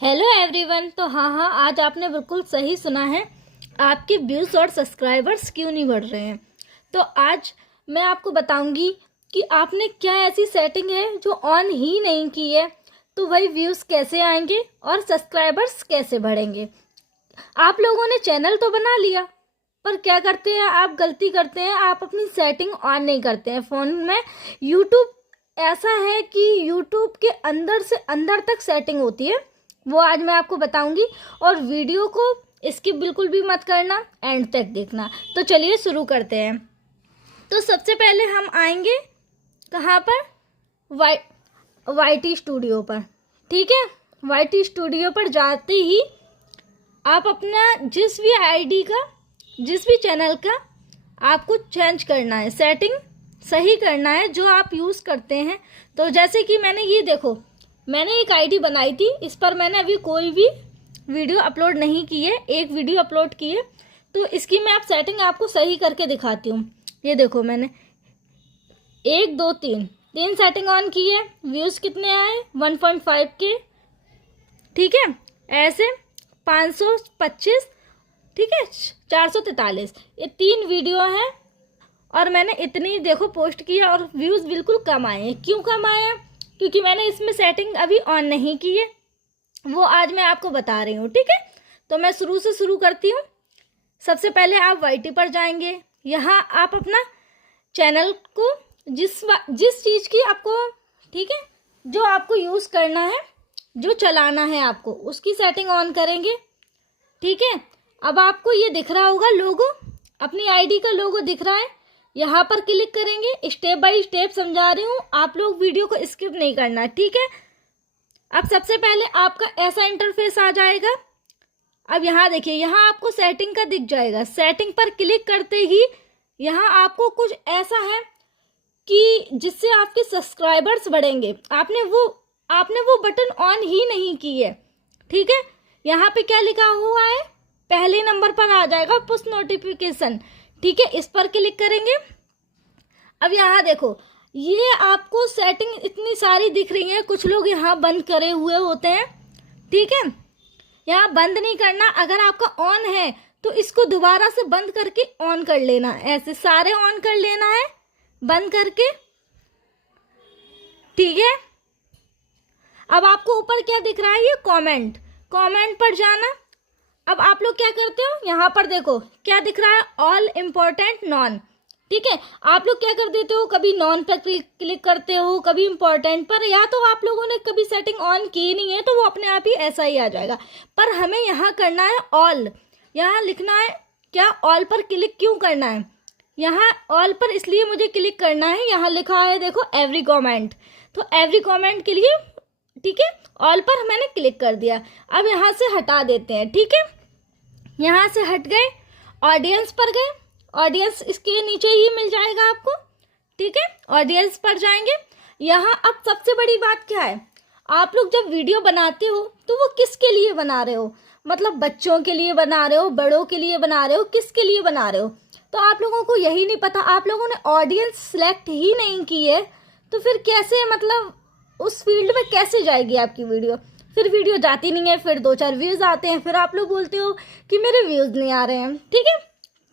Hello everyone. तो हाँ, आज आपने बिल्कुल सही सुना है। आपके व्यूज़ और सब्सक्राइबर्स क्यों नहीं बढ़ रहे हैं। तो आज मैं आपको बताऊंगी कि आपने क्या ऐसी सेटिंग है जो ऑन ही नहीं की है, तो वही व्यूज़ कैसे आएंगे और सब्सक्राइबर्स कैसे बढ़ेंगे। आप लोगों ने चैनल तो बना लिया, पर क्या करते हैं आप, गलती करते हैं, आप अपनी सेटिंग ऑन नहीं करते हैं फ़ोन में। यूट्यूब ऐसा है कि यूट्यूब के अंदर से अंदर तक सेटिंग होती है, वो आज मैं आपको बताऊंगी। और वीडियो को स्किप बिल्कुल भी मत करना, एंड तक देखना। तो चलिए शुरू करते हैं। तो सबसे पहले हम आएंगे कहाँ पर, वाईटी स्टूडियो पर। ठीक है, वाईटी स्टूडियो पर जाते ही आप अपना जिस भी आईडी का, जिस भी चैनल का आपको चेंज करना है, सेटिंग सही करना है जो आप यूज़ करते हैं। तो जैसे कि मैंने ये देखो, मैंने एक आईडी बनाई थी, इस पर मैंने अभी कोई भी वीडियो अपलोड नहीं की है, एक वीडियो अपलोड की है। तो इसकी मैं आप सेटिंग आपको सही करके दिखाती हूँ। ये देखो, मैंने 1 2 3 सेटिंग ऑन की है। व्यूज़ कितने आए, 1.5 के। ठीक है, ऐसे 525, ठीक है, 443, ये 3 वीडियो हैं। और मैंने इतनी देखो पोस्ट की है और व्यूज़ बिल्कुल कम आए हैं। क्यों कम आए हैं? क्योंकि मैंने इसमें सेटिंग अभी ऑन नहीं की है, वो आज मैं आपको बता रही हूँ। ठीक है, तो मैं शुरू से शुरू करती हूँ। सबसे पहले आप वाईटी पर जाएंगे। यहाँ आप अपना चैनल को जिस चीज़ की आपको, ठीक है, जो आपको यूज़ करना है, जो चलाना है आपको, उसकी सेटिंग ऑन करेंगे। ठीक है, अब आपको ये दिख रहा होगा लोगो, अपनी आईडी का लोगो दिख रहा है, यहाँ पर क्लिक करेंगे। स्टेप बाय स्टेप समझा रही हूँ, आप लोग वीडियो को स्किप नहीं करना। ठीक है, अब सबसे पहले आपका ऐसा इंटरफेस आ जाएगा। अब यहाँ देखिए, यहाँ आपको सेटिंग का दिख जाएगा। सेटिंग पर क्लिक करते ही यहाँ आपको कुछ ऐसा है कि जिससे आपके सब्सक्राइबर्स बढ़ेंगे। आपने वो बटन ऑन ही नहीं की है। ठीक है, यहाँ पे क्या लिखा हुआ है, पहले नंबर पर आ जाएगा पुश नोटिफिकेशन। ठीक है, इस पर क्लिक करेंगे। अब यहाँ देखो, ये आपको सेटिंग इतनी सारी दिख रही है, कुछ लोग यहाँ बंद करे हुए होते हैं। ठीक है, यहाँ बंद नहीं करना। अगर आपका ऑन है तो इसको दोबारा से बंद करके ऑन कर लेना, ऐसे सारे ऑन कर लेना है बंद करके। ठीक है, अब आपको ऊपर क्या दिख रहा है, ये कमेंट पर जाना। अब आप लोग क्या करते हो, यहाँ पर देखो क्या दिख रहा है, ऑल इम्पोर्टेंट नॉन। ठीक है, आप लोग क्या कर देते हो, कभी नॉन पर क्लिक करते हो, कभी इम्पोर्टेंट पर, या तो आप लोगों ने कभी सेटिंग ऑन की नहीं है तो वो अपने आप ही ऐसा ही आ जाएगा। पर हमें यहाँ करना है ऑल, यहाँ लिखना है क्या, ऑल पर क्लिक क्यों करना है, यहाँ ऑल पर इसलिए मुझे क्लिक करना है, यहाँ लिखा है देखो एवरी कॉमेंट, तो एवरी कॉमेंट के लिए, ठीक है, ऑल पर मैंने क्लिक कर दिया। अब यहाँ से हटा देते हैं। ठीक है, यहाँ से हट गए, ऑडियंस पर गए, ऑडियंस इसके नीचे ही मिल जाएगा आपको। ठीक है, ऑडियंस पर जाएंगे। यहाँ अब सबसे बड़ी बात क्या है, आप लोग जब वीडियो बनाते हो तो वो किसके लिए बना रहे हो, मतलब बच्चों के लिए बना रहे हो, बड़ों के लिए बना रहे हो, किसके लिए बना रहे हो। तो आप लोगों को यही नहीं पता, आप लोगों ने ऑडियंस सेलेक्ट ही नहीं की है, तो फिर कैसे, मतलब उस फील्ड में कैसे जाएगी आपकी वीडियो। फिर वीडियो जाती नहीं है, फिर 2-4 व्यूज़ आते हैं, फिर आप लोग बोलते हो कि मेरे व्यूज़ नहीं आ रहे हैं। ठीक है,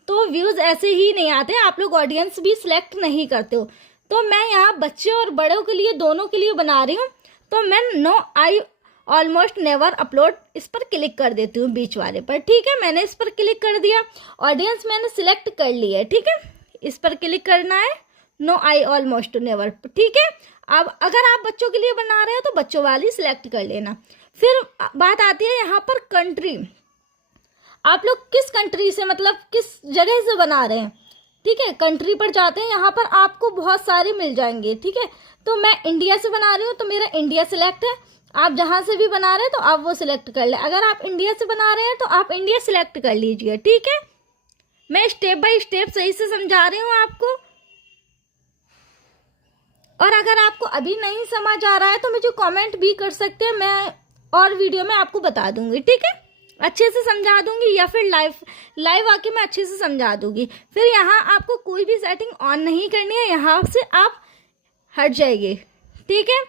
तो व्यूज़ ऐसे ही नहीं आते, आप लोग ऑडियंस भी सिलेक्ट नहीं करते हो। तो मैं यहाँ बच्चे और बड़ों के लिए, दोनों के लिए बना रही हूँ। तो मैं no I almost never upload, इस पर क्लिक कर देती हूँ, बीच वाले पर। ठीक है, मैंने इस पर क्लिक कर दिया, ऑडियंस मैंने सिलेक्ट कर ली है। ठीक है, इस पर क्लिक करना है, नो आई ऑलमोस्ट नेवर। ठीक है, अब अगर आप बच्चों के लिए बना रहे हो तो बच्चों वाली सिलेक्ट कर लेना। फिर बात आती है यहाँ पर कंट्री, आप लोग किस कंट्री से, मतलब किस जगह से बना रहे हैं। ठीक है, कंट्री पर जाते हैं, यहाँ पर आपको बहुत सारे मिल जाएंगे। ठीक है, तो मैं इंडिया से बना रही हूँ तो मेरा इंडिया सिलेक्ट है। आप जहाँ से भी बना रहे हैं तो आप वो सिलेक्ट कर लें। अगर आप इंडिया से बना रहे हैं तो आप इंडिया सिलेक्ट कर लीजिए। ठीक है, मैं स्टेप बाय स्टेप सही से समझा रही हूँ आपको, और अगर आपको अभी नहीं समझ आ रहा है तो मुझे कमेंट भी कर सकते हैं, मैं और वीडियो में आपको बता दूंगी। ठीक है, अच्छे से समझा दूंगी, या फिर लाइव आके मैं अच्छे से समझा दूंगी। फिर यहाँ आपको कोई भी सेटिंग ऑन नहीं करनी है, यहाँ से आप हट जाइए। ठीक है,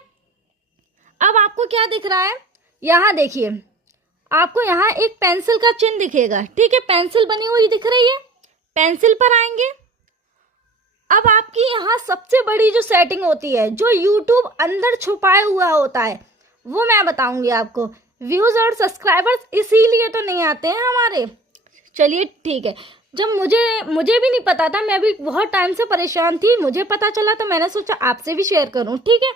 अब आपको क्या दिख रहा है, यहाँ देखिए आपको यहाँ एक पेंसिल का चिन्ह दिखेगा, ठीक है, पेंसिल बनी हुई दिख रही है, पेंसिल पर आएंगे। अब आपकी यहाँ सबसे बड़ी जो सेटिंग होती है, जो यूट्यूब अंदर छुपाया हुआ होता है, वो मैं बताऊंगी आपको। व्यूज और सब्सक्राइबर्स इसीलिए तो नहीं आते हैं हमारे। चलिए ठीक है, जब मुझे भी नहीं पता था, मैं भी बहुत टाइम से परेशान थी, मुझे पता चला तो मैंने सोचा आपसे भी शेयर करूं, ठीक है।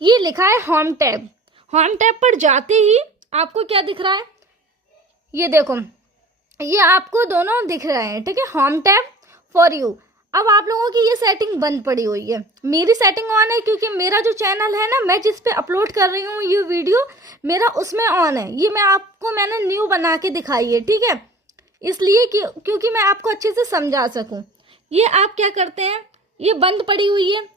ये लिखा है होम टैब। होम टैब पर जाते ही आपको क्या दिख रहा है, ये देखो, ये आपको दोनों दिख रहे हैं, ठीक है, होम टैब फॉर यू। अब आप लोगों की ये सेटिंग बंद पड़ी हुई है, मेरी सेटिंग ऑन है, क्योंकि मेरा जो चैनल है ना, मैं जिस पे अपलोड कर रही हूँ ये वीडियो, मेरा उसमें ऑन है। ये मैंने न्यू बना के दिखाई है, ठीक है, इसलिए क्योंकि मैं आपको अच्छे से समझा सकूं। ये आप क्या करते हैं, ये बंद पड़ी हुई है,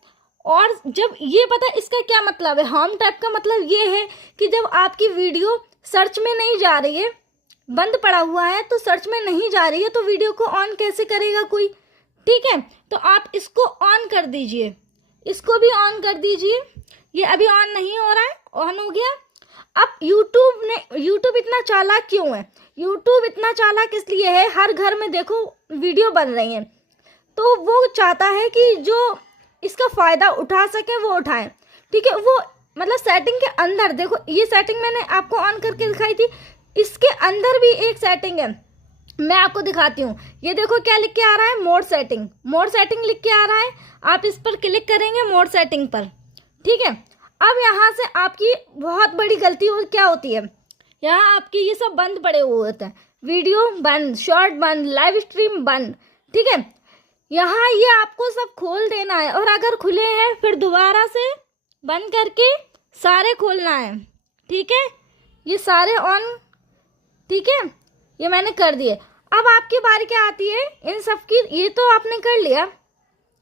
और जब ये पता इसका क्या मतलब है, होम टैब का मतलब ये है कि जब आपकी वीडियो सर्च में नहीं जा रही है, बंद पड़ा हुआ है तो सर्च में नहीं जा रही है, तो वीडियो को ऑन कैसे करेगा कोई, ठीक है। तो आप इसको ऑन कर दीजिए, इसको भी ऑन कर दीजिए। ये अभी ऑन नहीं हो रहा है, ऑन हो गया। अब यूट्यूब इतना चालाक क्यों है, यूट्यूब इतना चालाक इसलिए है, हर घर में देखो वीडियो बन रही है, तो वो चाहता है कि जो इसका फ़ायदा उठा सके वो उठाएं, ठीक है। वो मतलब सेटिंग के अंदर देखो, ये सेटिंग मैंने आपको ऑन करके दिखाई थी, इसके अंदर भी एक सेटिंग है, मैं आपको दिखाती हूँ। ये देखो क्या लिख के आ रहा है, मोड सेटिंग, मोड सेटिंग लिख के आ रहा है। आप इस पर क्लिक करेंगे मोड सेटिंग पर, ठीक है। अब यहाँ से आपकी बहुत बड़ी गलती क्या होती है, यहाँ आपकी ये सब बंद पड़े हुए होते हैं, वीडियो बंद, शॉर्ट बंद, लाइव स्ट्रीम बंद, ठीक है। यहाँ ये आपको सब खोल देना है, और अगर खुले हैं फिर दोबारा से बंद करके सारे खोलना है, ठीक है। ये सारे ऑन, ठीक है, ये मैंने कर दिए। अब आपकी बारी क्या आती है इन सब की, ये तो आपने कर लिया,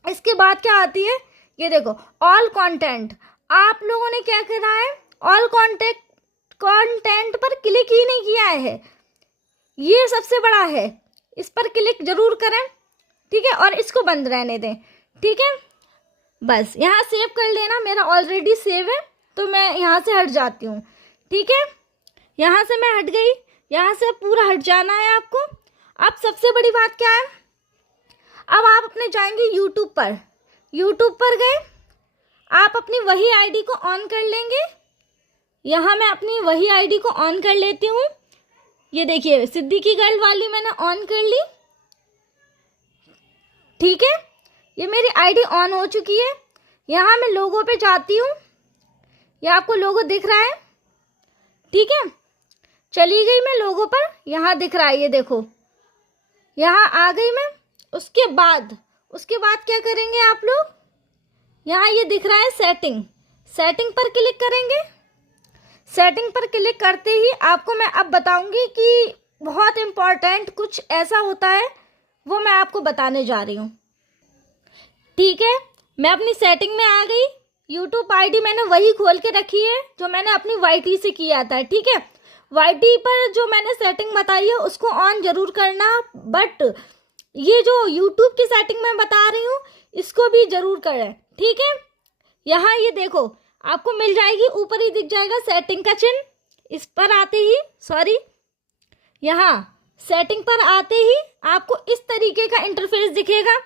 इसके बाद क्या आती है, ये देखो ऑल कंटेंट। आप लोगों ने क्या करा है, ऑल कंटेंट पर क्लिक ही नहीं किया है, ये सबसे बड़ा है, इस पर क्लिक जरूर करें, ठीक है, और इसको बंद रहने दें, ठीक है। बस यहाँ सेव कर लेना, मेरा ऑलरेडी सेव है, तो मैं यहाँ से हट जाती हूँ, ठीक है। यहाँ से मैं हट गई, यहाँ से पूरा हट जाना है आपको। अब सबसे बड़ी बात क्या है, अब आप अपने जाएंगे यूट्यूब पर, यूट्यूब पर गए, आप अपनी वही आईडी को ऑन कर लेंगे। यहाँ मैं अपनी वही आईडी को ऑन कर लेती हूँ, ये देखिए सिद्दीकी गर्ल वाली मैंने ऑन कर ली, ठीक है, ये मेरी आईडी ऑन हो चुकी है। यहाँ मैं लोगो पे जाती हूँ, ये आपको लोगो दिख रहा है, ठीक है, चली गई मैं लोगो पर, यहाँ दिख रहा है, ये देखो यहाँ आ गई मैं। उसके बाद क्या करेंगे आप लोग, यहाँ ये दिख रहा है सेटिंग, सेटिंग पर क्लिक करेंगे। सेटिंग पर क्लिक करते ही आपको मैं अब बताऊंगी कि बहुत इम्पॉर्टेंट कुछ ऐसा होता है, वो मैं आपको बताने जा रही हूँ, ठीक है। मैं अपनी सेटिंग में आ गई, यूट्यूब आईडी मैंने वही खोल के रखी है जो मैंने अपनी वाईटी से किया था, ठीक है। वाईटी पर जो मैंने सेटिंग बताई है उसको ऑन जरूर करना, बट ये जो यूट्यूब की सेटिंग मैं बता रही हूँ इसको भी जरूर करें, ठीक है। यहाँ ये देखो आपको मिल जाएगी, ऊपर ही दिख जाएगा सेटिंग का चिन्ह, इस पर आते ही यहाँ सेटिंग पर आते ही आपको इस तरीके का इंटरफेस दिखेगा।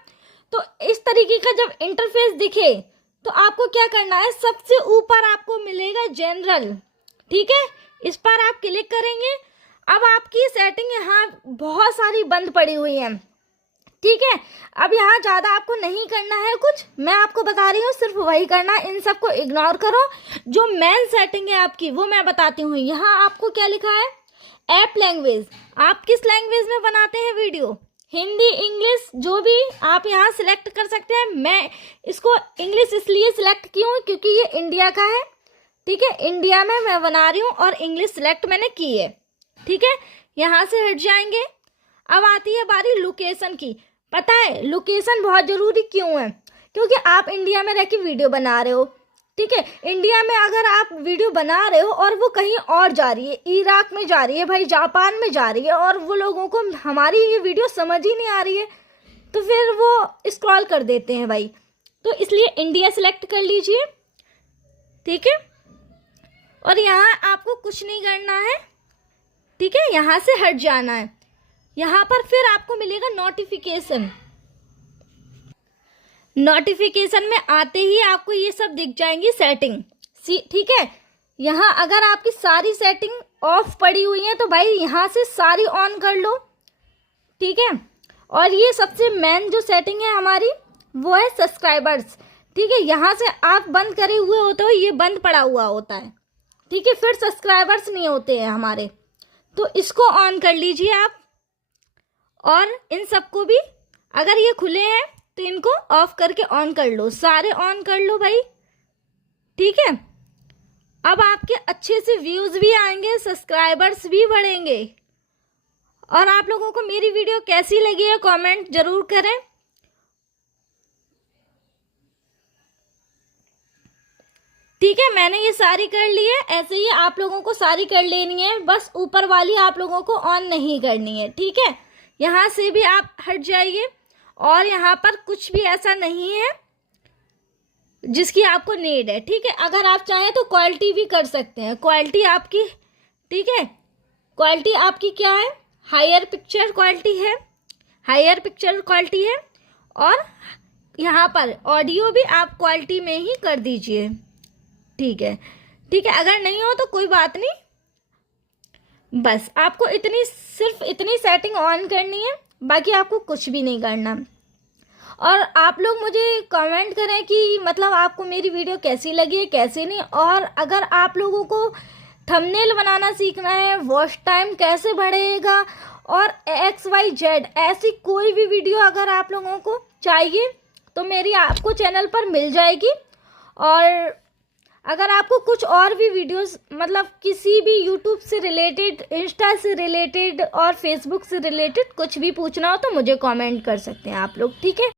तो इस तरीके का जब इंटरफेस दिखे तो आपको क्या करना है, सबसे ऊपर आपको मिलेगा जनरल, ठीक है, इस पर आप क्लिक करेंगे। अब आपकी सेटिंग यहाँ बहुत सारी बंद पड़ी हुई है, ठीक है। अब यहाँ ज़्यादा आपको नहीं करना है कुछ, मैं आपको बता रही हूँ सिर्फ वही करना, इन सबको इग्नोर करो। जो मेन सेटिंग है आपकी वो मैं बताती हूँ। यहाँ आपको क्या लिखा है, ऐप लैंग्वेज, आप किस लैंग्वेज में बनाते हैं वीडियो, हिंदी, इंग्लिश, जो भी आप यहाँ सिलेक्ट कर सकते हैं। मैं इसको इंग्लिश इसलिए सिलेक्ट की हूँ क्योंकि ये इंडिया का है, ठीक है, इंडिया में मैं बना रही हूँ और इंग्लिश सिलेक्ट मैंने की है, ठीक है। यहाँ से हट जाएंगे। अब आती है बारी लोकेशन की। पता है लोकेशन बहुत ज़रूरी क्यों है, क्योंकि आप इंडिया में रह के वीडियो बना रहे हो, ठीक है। इंडिया में अगर आप वीडियो बना रहे हो और वो कहीं और जा रही है, इराक में जा रही है भाई, जापान में जा रही है, और वो लोगों को हमारी ये वीडियो समझ ही नहीं आ रही है, तो फिर वो स्क्रॉल कर देते हैं भाई। तो इसलिए इंडिया सेलेक्ट कर लीजिए, ठीक है। और यहाँ आपको कुछ नहीं करना है, ठीक है, यहाँ से हट जाना है। यहाँ पर फिर आपको मिलेगा नोटिफिकेशन। नोटिफिकेशन में आते ही आपको ये सब दिख जाएंगी सेटिंग, ठीक है। यहाँ अगर आपकी सारी सेटिंग ऑफ पड़ी हुई है तो भाई यहाँ से सारी ऑन कर लो, ठीक है। और ये सबसे मेन जो सेटिंग है हमारी वो है सब्सक्राइबर्स, ठीक है। यहाँ से आप बंद करे हुए होते हो, ये बंद पड़ा हुआ होता है, ठीक है, फिर सब्सक्राइबर्स नहीं होते हैं हमारे, तो इसको ऑन कर लीजिए आप। और इन सबको भी अगर ये खुले हैं तो इनको ऑफ करके ऑन कर लो, सारे ऑन कर लो भाई, ठीक है। अब आपके अच्छे से व्यूज भी आएंगे, सब्सक्राइबर्स भी बढ़ेंगे। और आप लोगों को मेरी वीडियो कैसी लगी है कमेंट जरूर करें। ठीक है, मैंने ये सारी कर ली है, ऐसे ही आप लोगों को सारी कर लेनी है, बस ऊपर वाली आप लोगों को ऑन नहीं करनी है, ठीक है। यहाँ से भी आप हट जाइए। और यहाँ पर कुछ भी ऐसा नहीं है जिसकी आपको नीड है, ठीक है। अगर आप चाहें तो क्वालिटी भी कर सकते हैं, क्वालिटी आपकी, ठीक है, क्वालिटी आपकी क्या है, हायर पिक्चर क्वालिटी है, हायर पिक्चर क्वालिटी है। और यहाँ पर ऑडियो भी आप क्वालिटी में ही कर दीजिए, ठीक है, ठीक है। अगर नहीं हो तो कोई बात नहीं, बस आपको इतनी, सिर्फ इतनी सेटिंग ऑन करनी है, बाकी आपको कुछ भी नहीं करना। और आप लोग मुझे कमेंट करें कि मतलब आपको मेरी वीडियो कैसी लगी है, कैसी नहीं। और अगर आप लोगों को थंबनेल बनाना सीखना है, वॉच टाइम कैसे बढ़ेगा, और XYZ ऐसी कोई भी वीडियो अगर आप लोगों को चाहिए तो मेरी आपको चैनल पर मिल जाएगी। और अगर आपको कुछ और भी वीडियोस मतलब किसी भी यूट्यूब से रिलेटेड, इंस्टा से रिलेटेड और फेसबुक से रिलेटेड कुछ भी पूछना हो तो मुझे कमेंट कर सकते हैं आप लोग, ठीक है।